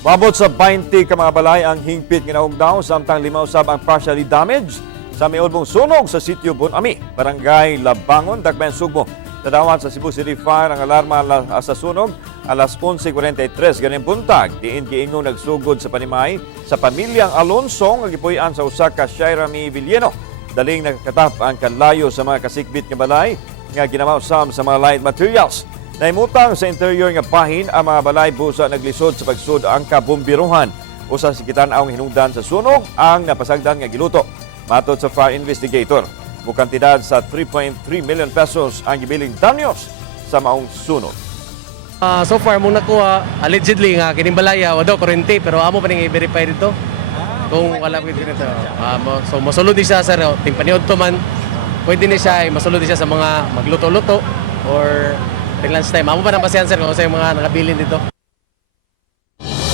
Mabot sa 20 ka mga balay ang hingpit nga naugdaw samtang 5 usab ang partially damaged sa miulbong sunog sa sitio Bunami, Barangay Labangon, Dakbayan, Sugbo. Tadawat sa Cebu City Fire ang alarma sa sunog alas 11:43 ganing buntag. Diin giingong nagsugod sa panimay sa pamilyang Alonso nga gipuy-an sa usa ka Shairami Villeno. Daling nakakatap ang kanlayo sa mga kasikbit nga balay nga ginamaw sa mga light materials. Naimutang sa interior nga bahin ang mga balay busa naglisod sa pagsud ang kabumbiruhan. Usa sa kitan-aw hinungdan sa sunog ang napasagdan nga giluto. Matod sa fire investigator, bukantidad sa 3.3 million pesos ang gibiling danyos sa maong sunog. So far mong nakuha allegedly nga kining balaya wala kurente pero amo pa ning i-verify dito. Kung wala pwede dito. So masulod di siya sir, timpaniod to man. Pwede ni siya masulod di siya sa mga magluto-luto or lunch time. Amo pa nang pasiyan sir kung sa mga nakabilin dito.